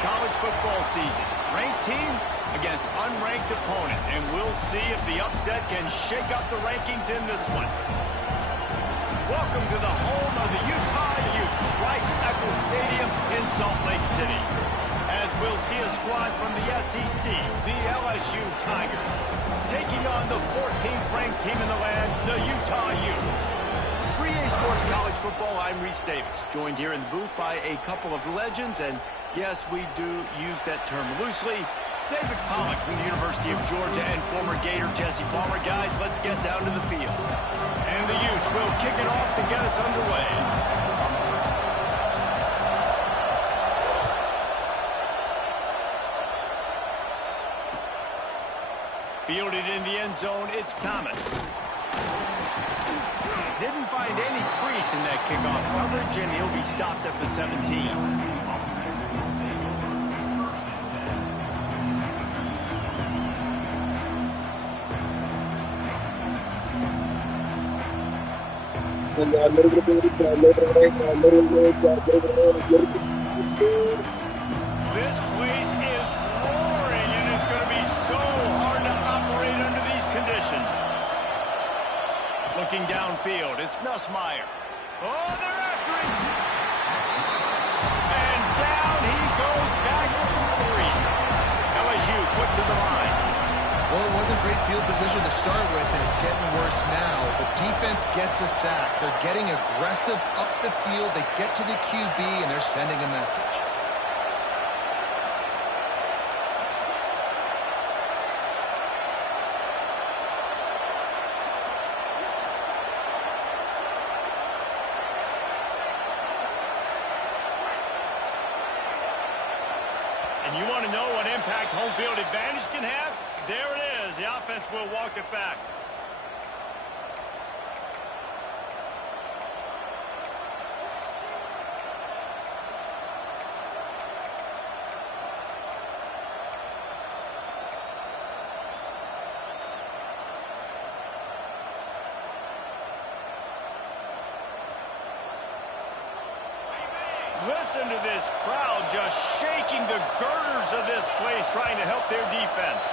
college football season. Ranked team against unranked opponent, and we'll see if the upset can shake up the rankings in this one. Welcome to the home of the Utah Utes, Rice-Eccles Stadium in Salt Lake City. As we'll see a squad from the SEC, the LSU Tigers, taking on the 14th ranked team in the land, the Utah Utes. For EA Sports College Football, I'm Reese Davis, joined here in the booth by a couple of legends, and yes, we do use that term loosely. David Pollack from the University of Georgia and former Gator Jesse Palmer. Guys, let's get down to the field. And the Utes will kick it off to get us underway. Fielded in the end zone, it's Thomas. Didn't find any crease in that kickoff coverage, and he'll be stopped at the 17. This place is roaring, and it's going to be so hard to operate under these conditions. Looking downfield, it's Nussmeier. Oh, they're after him. And down he goes back with the 3. LSU quick to the line. Well, it wasn't great field position to start with, and it's getting worse now. The defense gets a sack. They're getting aggressive up the field. They get to the QB, and they're sending a message. And you want to know what impact home field advantage can have? There it is. The offense will walk it back. Listen to this crowd just shaking the girders of this place, trying to help their defense.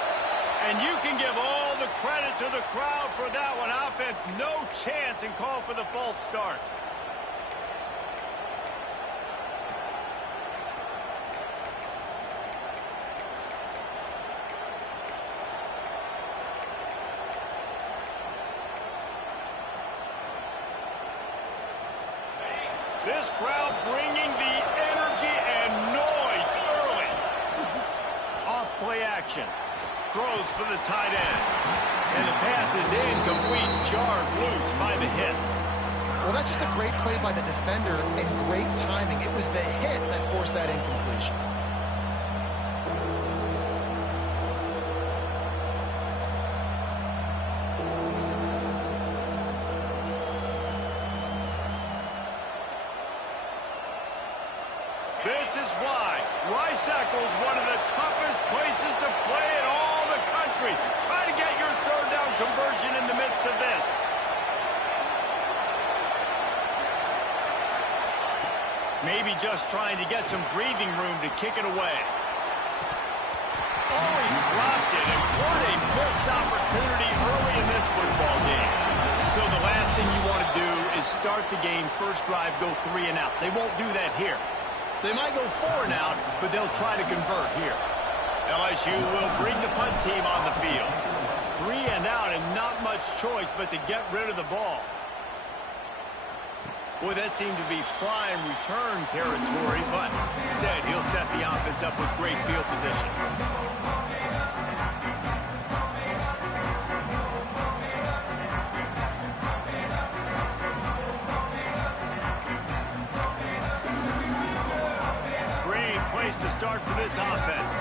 And you can give all the credit to the crowd for that one. Offense, no chance, and call for the false start. This crowd bringing the energy and noise early. Off play action. Throws for the tight end. And the pass is incomplete. Jarred loose by the hit. Well, that's just a great play by the defender and great timing. It was the hit that forced that incompletion. This is why Rice-Eccles, one of the toughest places to play in all the country. Try to get your third down conversion in the midst of this. Maybe just trying to get some breathing room to kick it away. Oh, he dropped it, and what a missed opportunity early in this football game. So the last thing you want to do is start the game, first drive, go 3 and out. They won't do that here. They might go 4 and out, but they'll try to convert here. LSU will bring the punt team on the field. 3 and out, and not much choice but to get rid of the ball. Boy, that seemed to be prime return territory, but instead he'll set the offense up with great field position. To start for this offense.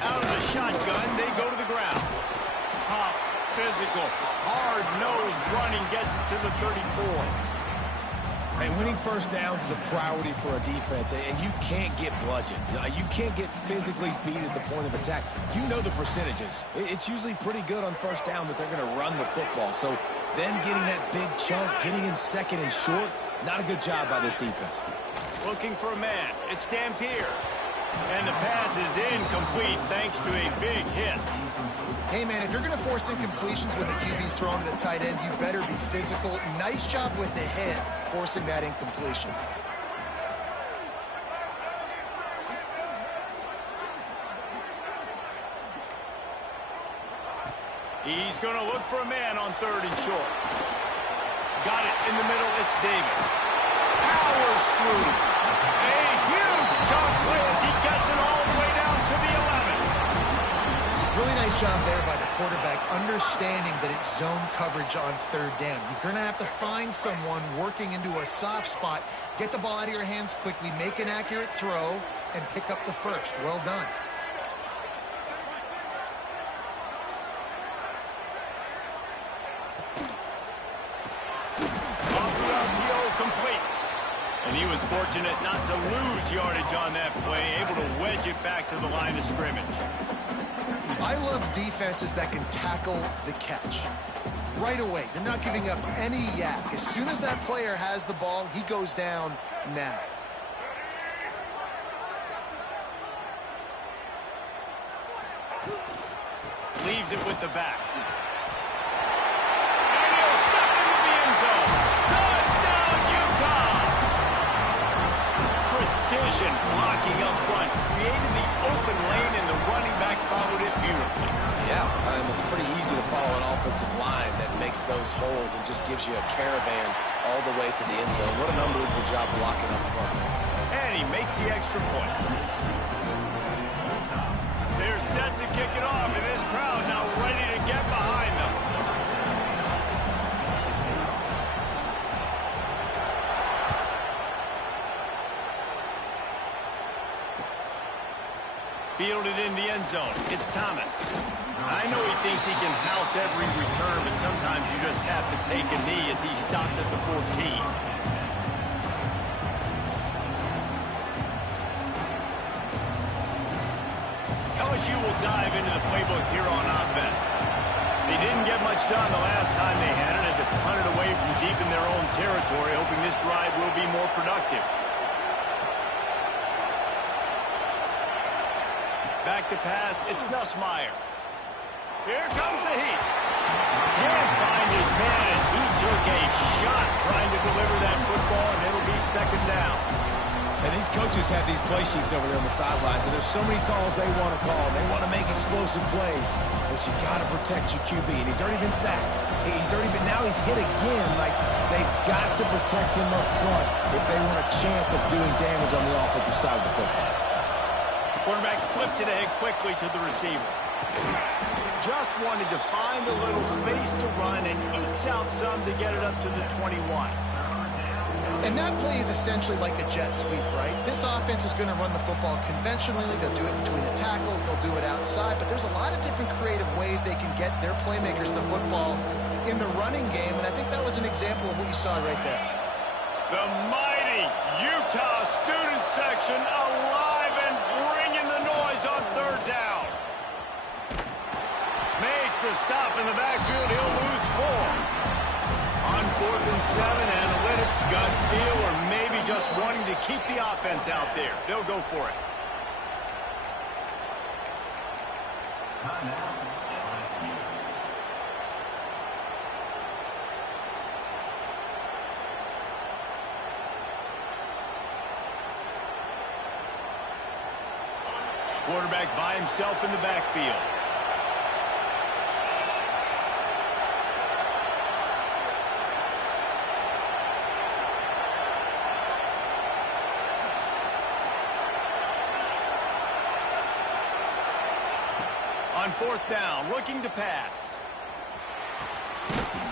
Out of the shotgun, they go to the ground. Tough, physical, hard-nosed running gets it to the 34. Hey, winning first downs is a priority for a defense, and you can't get bludgeoned. You can't get physically beat at the point of attack. You know the percentages. It's usually pretty good on first down that they're going to run the football. So then getting that big chunk, getting in second and short, not a good job by this defense. Looking for a man. It's Dampier. And the pass is incomplete thanks to a big hit. Hey, man, if you're going to force incompletions when the QB's throwing to the tight end, you better be physical. Nice job with the hit, forcing that incompletion. He's going to look for a man on 3rd and short. Got it in the middle. It's Davis. Powers through. A huge chunk whiz. He gets it all the way down to the 11. Really nice job there by the quarterback, understanding that it's zone coverage on 3rd down. You're going to have to find someone working into a soft spot, get the ball out of your hands quickly, make an accurate throw, and pick up the first. Well done. Complete. And he was fortunate not to lose yardage on that play, able to wedge it back to the line of scrimmage. I love defenses that can tackle the catch. Right away, you're not giving up any yak. As soon as that player has the ball, he goes down now. Leaves it with the back. And he'll step into the end zone. Touchdown, Utah! Precision blocking up front. Created the open lane, and the running back followed it beautifully. Yeah, it's pretty easy to follow an offensive line that makes those holes and just gives you a caravan all the way to the end zone. What an unbelievable job blocking up front. And he makes the extra point. They're set to kick it off, and this crowd now ready to get behind them. Fielded in the end zone. It's Thomas. I know he thinks he can house every return, but sometimes you just have to take a knee as he stopped at the 14. LSU will dive into the playbook here on offense. They didn't get much done the last time they had it, and to punt it away from deep in their own territory, hoping this drive will be more productive. Back to pass, it's Nussmeier. Here comes the heat. Can't find his man as he took a shot trying to deliver that football, and it'll be 2nd down. And these coaches have these play sheets over there on the sidelines, and there's so many calls they want to call. They want to make explosive plays, but you got to protect your QB, and he's already been sacked. Now he's hit again. Like, they've got to protect him up front if they want a chance of doing damage on the offensive side of the football. Quarterback flips it ahead quickly to the receiver. Just wanted to find a little space to run and ekes out some to get it up to the 21. And that play is essentially like a jet sweep, right? This offense is going to run the football conventionally. They'll do it between the tackles. They'll do it outside. But there's a lot of different creative ways they can get their playmakers the football in the running game. And I think that was an example of what you saw right there. The mighty Utah student section alive and bringing the noise on 3rd down. Makes a stop in the backfield. He'll lose 4. On 4th and 7, analytics, gut feel, or maybe just wanting to keep the offense out there. They'll go for it. Quarterback by himself in the backfield. On 4th down, looking to pass.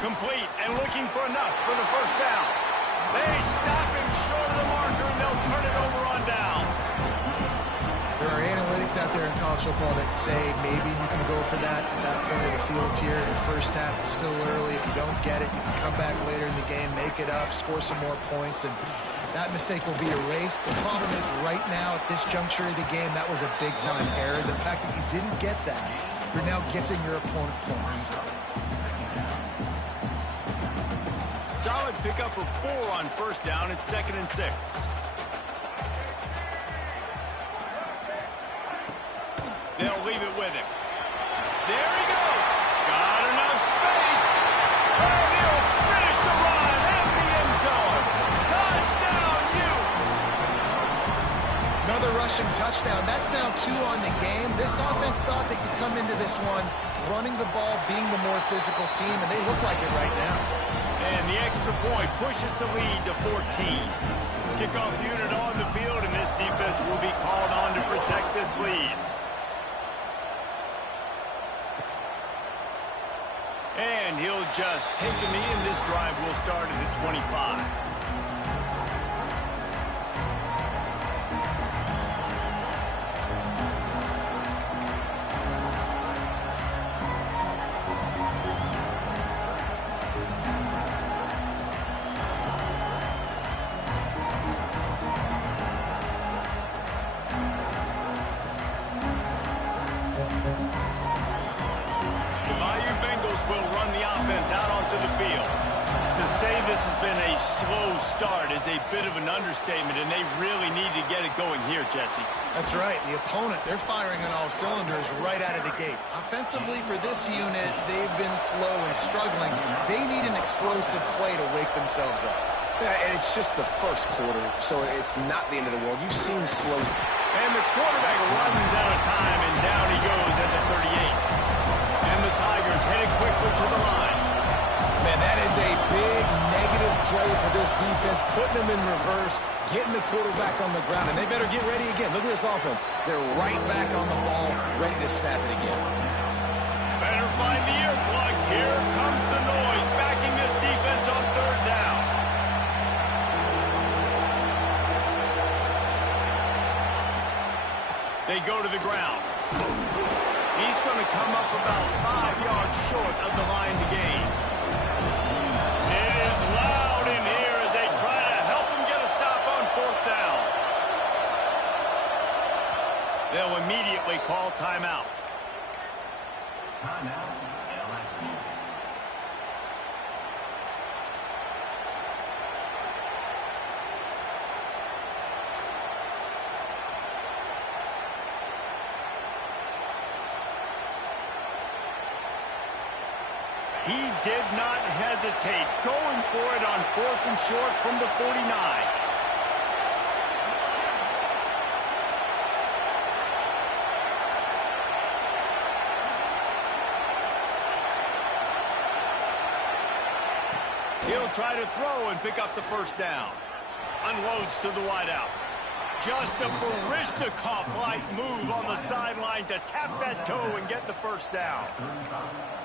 Complete and looking for enough for the 1st down. They stop him short of the marker, and they'll turn it over on downs. There are analytics statistics out there in college football that say maybe you can go for that at that point of the field here in the first half. It's still early. If you don't get it, you can come back later in the game, make it up, score some more points, and that mistake will be erased. The problem is right now at this juncture of the game, that was a big-time error. The fact that you didn't get that, you're now gifting your opponent points. Solid pickup of 4 on first down. It's 2nd and 6. They'll leave it with him. There he goes. Got enough space. And he'll finish the run at the end zone. Touchdown, Utes. Another rushing touchdown. That's now 2 on the game. This offense thought they could come into this one running the ball, being the more physical team, and they look like it right now. And the extra point pushes the lead to 14. Kickoff unit on the field, and this defense will be called on to protect this lead. And he'll just take him in. This drive will start at the 25. This has been a slow start is a bit of an understatement, and they really need to get it going here, Jesse. That's right. The opponent, they're firing on all cylinders right out of the gate. Offensively, for this unit, they've been slow and struggling. They need an explosive play to wake themselves up. Yeah, and it's just the first quarter, so it's not the end of the world. You've seen slow. And the quarterback runs out of time, and down he goes at the 38. And the Tigers headed quickly to the line. Man, that is a big negative play for this defense, putting them in reverse, getting the quarterback on the ground, and they better get ready again. Look at this offense. They're right back on the ball, ready to snap it again. Better find the earplugs. Here comes the noise, backing this defense on 3rd down. They go to the ground. He's going to come up about 5 yards short of the line to gain. It is loud in here as they try to help him get a stop on 4th down. They'll immediately call timeout. Timeout, LSU. He did not hesitate, going for it on 4th and short from the 49. He'll try to throw and pick up the 1st down. Unloads to the wideout. Just a Barishnikov-like move on the sideline to tap that toe and get the 1st down.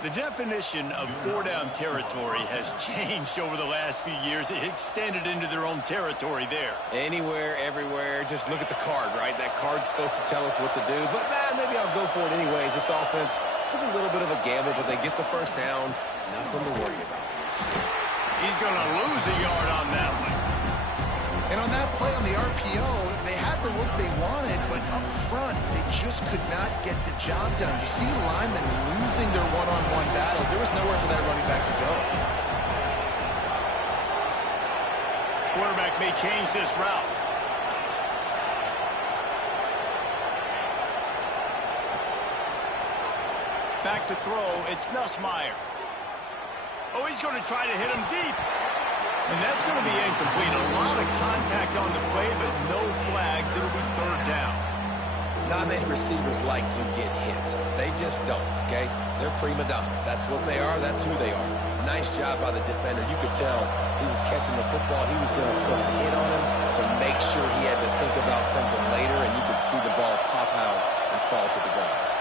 The definition of 4-down territory has changed over the last few years. It extended into their own territory there. Anywhere, everywhere, just look at the card, right? That card's supposed to tell us what to do, but maybe I'll go for it anyways. This offense took a little bit of a gamble, but they get the 1st down. Nothing to worry about. He's going to lose a yard on that one. And on that play on the RPO, they had the look they wanted, but up front, they just could not get the job done. You see linemen losing their one-on-one battles. There was nowhere for that running back to go. Quarterback may change this route. Back to throw, it's Nussmeier. Oh, he's going to try to hit him deep. And that's going to be incomplete. A lot of contact on the play, but no flags. It'll be 3rd down. Not many receivers like to get hit. They just don't, okay? They're prima donnas. That's what they are. That's who they are. Nice job by the defender. You could tell he was catching the football. He was going to put a hit on him to make sure he had to think about something later, and you could see the ball pop out and fall to the ground.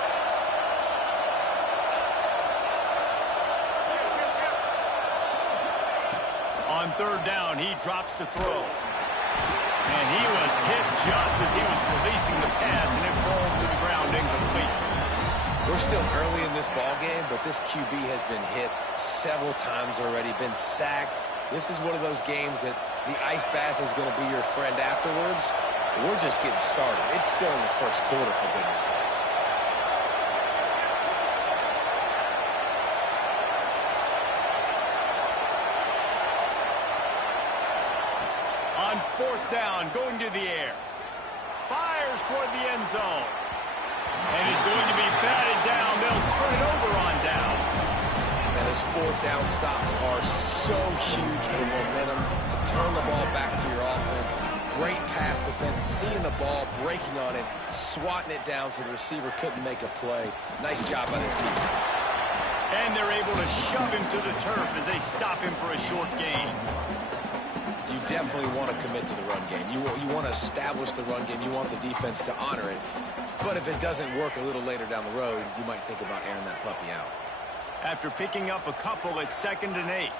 On 3rd down, he drops to throw. And he was hit just as he was releasing the pass, and it falls to the ground incomplete. We're still early in this ball game, but this QB has been hit several times already, been sacked. This is one of those games that the ice bath is going to be your friend afterwards. We're just getting started. It's still in the first quarter, for goodness sakes. On fourth down, going to the air. Fires toward the end zone. And is going to be batted down. They'll turn it over on downs. And those fourth down stops are so huge for momentum to turn the ball back to your offense. Great pass defense, seeing the ball, breaking on it, swatting it down so the receiver couldn't make a play. Nice job by this defense. And they're able to shove him to the turf as they stop him for a short gain. You definitely want to commit to the run game. You want to establish the run game. You want the defense to honor it. But if it doesn't work a little later down the road, you might think about airing that puppy out. After picking up a couple at 2nd and 8.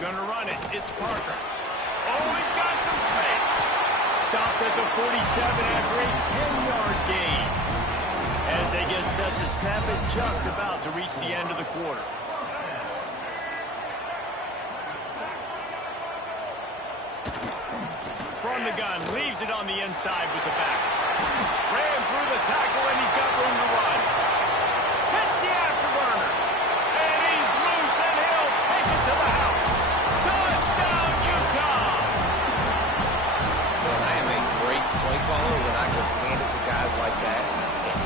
Gonna run it. It's Parker. Oh, he's got some space. Stopped at the 47 after a 10-yard gain. As they get set to snap it, just about to reach the end of the quarter. From the gun, leaves it on the inside with the back. Ran through the tackle, and he's got room to run. Hits the afterburners. And he's loose, and he'll take it to the house. Touchdown, Utah! Man, I am a great play caller when I can hand it to guys like that.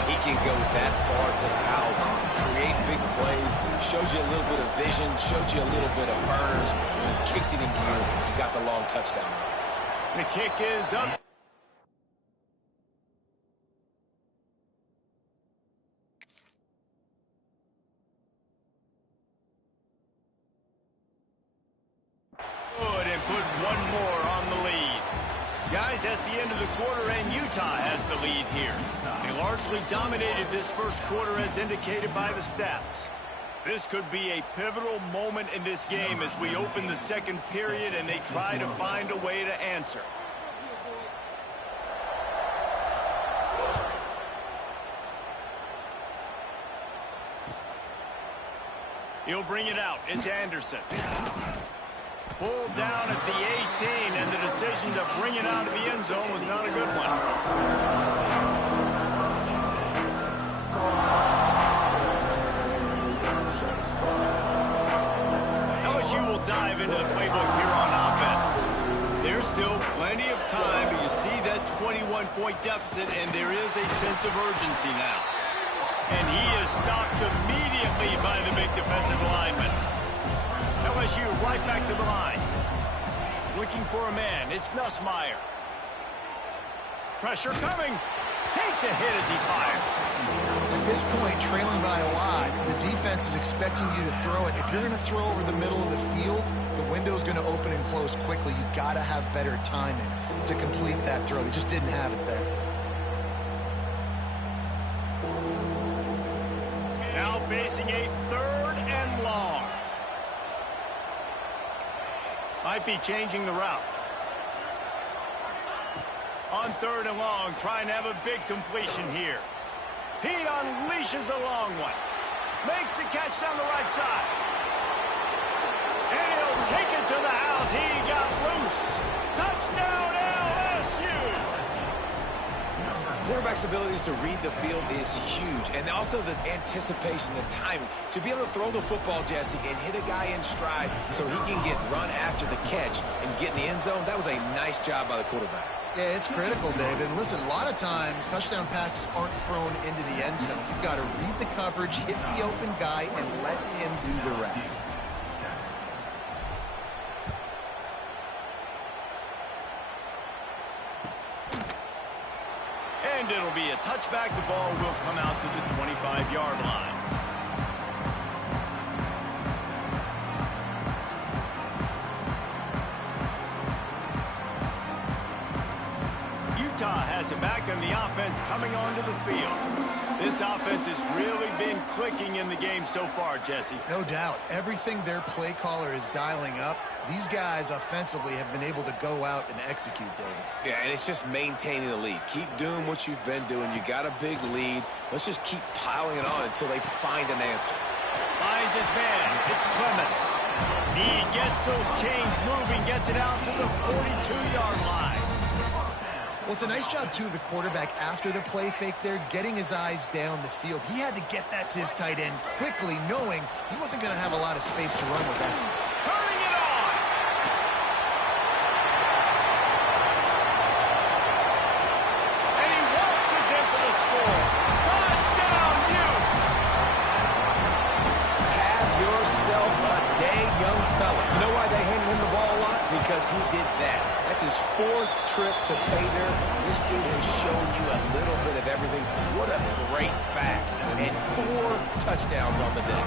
He can go that far to the house, create big plays, showed you a little bit of vision, showed you a little bit of burners. When he kicked it in gear, he got the long touchdown. The kick is up. Good, and put one more on the lead. Guys, that's the end of the quarter, and Utah has the lead here. They largely dominated this first quarter as indicated by the stats. This could be a pivotal moment in this game as we open the second period and they try to find a way to answer. He'll bring it out. It's Anderson. Pulled down at the 18, and the decision to bring it out of the end zone was not a good one. LSU will dive into the playbook here on offense. There's still plenty of time, but you see that 21-point deficit, and there is a sense of urgency now. And he is stopped immediately by the big defensive lineman. LSU right back to the line. Looking for a man. It's Nussmeier. Pressure coming. Takes a hit as he fires. At this point, trailing by a lot, the defense is expecting you to throw it. If you're going to throw over the middle of the field, the window's going to open and close quickly. You've got to have better timing to complete that throw. They just didn't have it there. Now facing a 3rd and long. Might be changing the route. On 3rd and long, trying to have a big completion here. He unleashes a long one. Makes the catch down the right side. And he'll take it to the house. He got loose. Touchdown, LSU! Quarterback's abilities to read the field is huge, and also the anticipation, the timing. To be able to throw the football, Jesse, and hit a guy in stride so he can get run after the catch and get in the end zone, that was a nice job by the quarterback. Yeah, it's critical, David. And listen, a lot of times, touchdown passes aren't thrown into the end zone. You've got to read the coverage, hit the open guy, and let him do the rest. And it'll be a touchback. The ball will come out to the 25-yard line. Utah has it back, and the offense coming onto the field. This offense has really been clicking in the game so far, Jesse. No doubt. Everything their play caller is dialing up, these guys offensively have been able to go out and execute, David. Yeah, and it's just maintaining the lead. Keep doing what you've been doing. You got a big lead. Let's just keep piling it on until they find an answer. Finds his man. It's Clemens. He gets those chains moving, gets it out to the 42-yard line. Well, it's a nice job, too, of the quarterback after the play fake there, getting his eyes down the field. He had to get that to his tight end quickly, knowing he wasn't going to have a lot of space to run with that. Turning it on. And he waltzes in for the score. Touchdown, Utes. Have yourself a day, young fella. You know why they handed him the ball a lot? Because he did that. That's his 4th trip to pay dirt. This dude has shown you a little bit of everything. What a great back. And 4 touchdowns on the day.